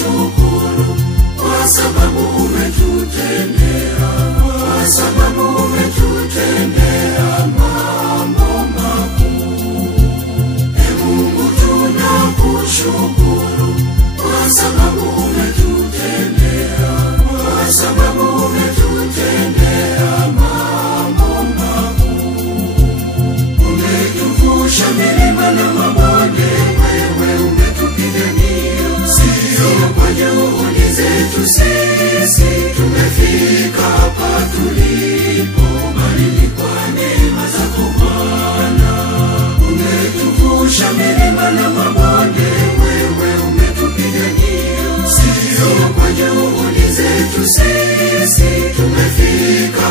tunakushukuru kwa sababu umetutendea, kwa sababu umetutendea mambo makuu. Mungu tunakushukuru kwa sababu umetutendea, kwa sababu umetutendea mambo makuu. Umetuvusha milima na mabonde, wewe umetupigania. Sio kwa juhudi zetu sisi tumefika hapa tulipo, bali ni kwa neema zako Bwana. Umetuvusha milima na mabonde, wewe umetupigania. Sio kwa juhudi zetu sisi tumefika